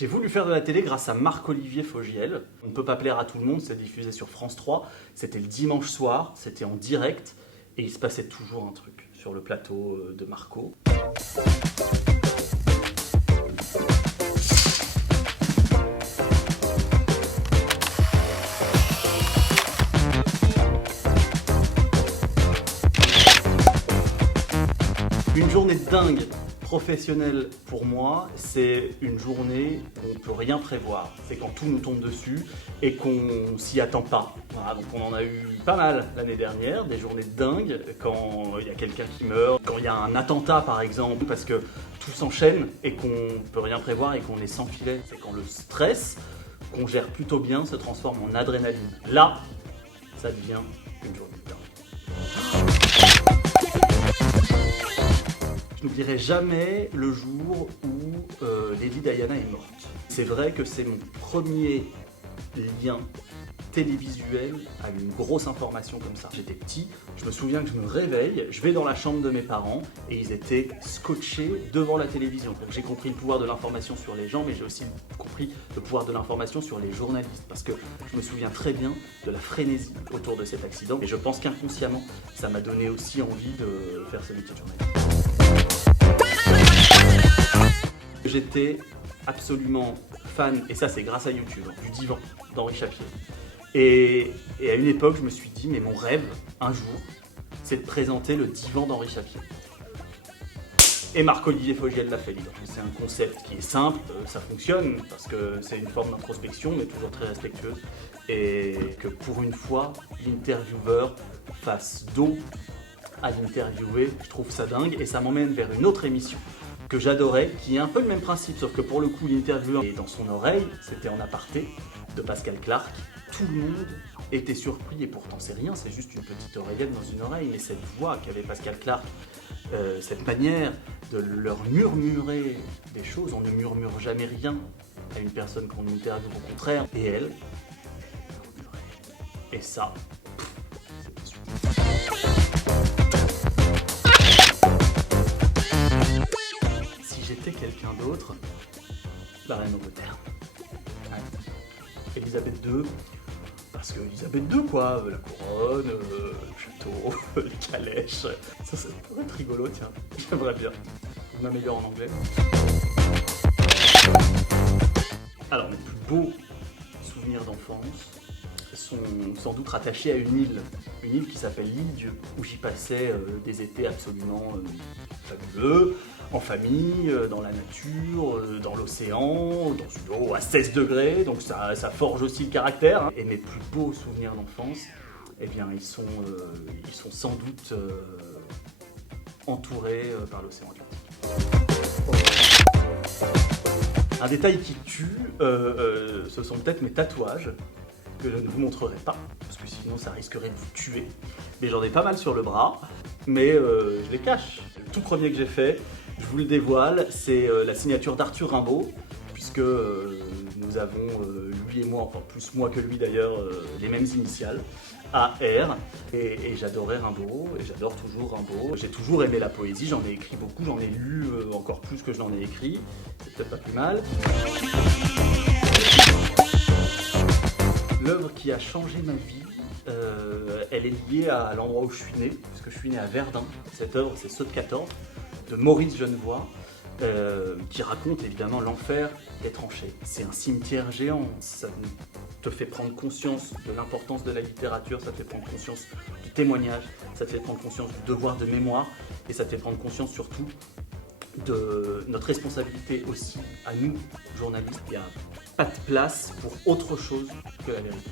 J'ai voulu faire de la télé grâce à Marc-Olivier Fogiel. On ne peut pas plaire à tout le monde, c'est diffusé sur France 3. C'était le dimanche soir, c'était en direct. Et il se passait toujours un truc sur le plateau de Marco. Une journée de dingue professionnelle pour moi, c'est une journée où on ne peut rien prévoir. C'est quand tout nous tombe dessus et qu'on s'y attend pas. Voilà, donc on en a eu pas mal l'année dernière, des journées de dingue, quand il y a quelqu'un qui meurt, quand il y a un attentat par exemple, parce que tout s'enchaîne et qu'on ne peut rien prévoir et qu'on est sans filet. C'est quand le stress, qu'on gère plutôt bien, se transforme en adrénaline. Là, ça devient une journée de dingue. Je n'oublierai jamais le jour où Lady Diana est morte. C'est vrai que c'est mon premier lien télévisuel à une grosse information comme ça. J'étais petit, je me souviens que je me réveille, je vais dans la chambre de mes parents et ils étaient scotchés devant la télévision. Donc j'ai compris le pouvoir de l'information sur les gens, mais j'ai aussi compris le pouvoir de l'information sur les journalistes. Parce que je me souviens très bien de la frénésie autour de cet accident. Et je pense qu'inconsciemment, ça m'a donné aussi envie de faire ce métier de journaliste. J'étais absolument fan, et ça c'est grâce à YouTube, du divan d'Henri Chapier. Et à une époque, je me suis dit, mais mon rêve, un jour, c'est de présenter le divan d'Henri Chapier. Et Marc-Olivier Fogiel l'a fait, dis donc. C'est un concept qui est simple, ça fonctionne, parce que c'est une forme d'introspection, mais toujours très respectueuse. Et que pour une fois, l'intervieweur fasse dos à l'interviewer, je trouve ça dingue, et ça m'emmène vers une autre émission que j'adorais, qui est un peu le même principe, sauf que pour le coup, l'intervieweur est dans son oreille, c'était en aparté, de Pascal Clark. Tout le monde était surpris, et pourtant c'est rien, c'est juste une petite oreillette dans une oreille, mais cette voix qu'avait Pascal Clark, cette manière de leur murmurer des choses, on ne murmure jamais rien à une personne qu'on interviewe, au contraire, et elle murmurait. Et ça, c'était super. J'étais quelqu'un d'autre, la reine Angleterre. Ouais. Elisabeth II, parce que Elisabeth II quoi, la couronne, le château, les calèches, ça pourrait être rigolo tiens, j'aimerais bien, je m'améliore en anglais. Alors mes plus beaux souvenirs d'enfance sont sans doute rattachés à une île qui s'appelle l'île Dieu, où j'y passais des étés absolument fabuleux, en famille, dans la nature, dans l'océan, dans une eau à 16 degrés, donc ça forge aussi le caractère. Hein. Et mes plus beaux souvenirs d'enfance, eh bien, ils sont sans doute entourés par l'océan Atlantique. Un détail qui tue, ce sont peut-être mes tatouages, que je ne vous montrerai pas, parce que sinon ça risquerait de vous tuer. Mais j'en ai pas mal sur le bras, mais je les cache. Le tout premier que j'ai fait, je vous le dévoile, c'est la signature d'Arthur Rimbaud, puisque nous avons, lui et moi, enfin plus moi que lui d'ailleurs, les mêmes initiales, AR, et j'adorais Rimbaud, et j'adore toujours Rimbaud. J'ai toujours aimé la poésie, j'en ai écrit beaucoup, j'en ai lu encore plus que je n'en ai écrit, c'est peut-être pas plus mal. L'œuvre qui a changé ma vie, elle est liée à l'endroit où je suis né, puisque je suis né à Verdun. Cette œuvre, c'est Ceux de 14, de Maurice Genevoix, qui raconte évidemment l'enfer des tranchées. C'est un cimetière géant, ça te fait prendre conscience de l'importance de la littérature, ça te fait prendre conscience du témoignage, ça te fait prendre conscience du devoir de mémoire, et ça te fait prendre conscience surtout de notre responsabilité aussi à nous, journalistes. Il n'y a pas de place pour autre chose que la vérité.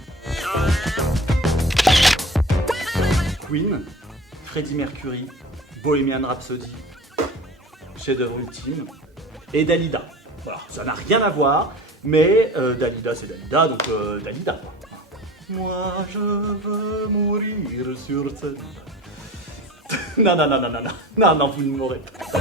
Queen, Freddie Mercury, Bohemian Rhapsody, chef-d'œuvre ultime, et Dalida. Voilà, ça n'a rien à voir, mais Dalida c'est Dalida, donc Dalida quoi. Moi je veux mourir sur scène. Non, vous ne m'aurez pas.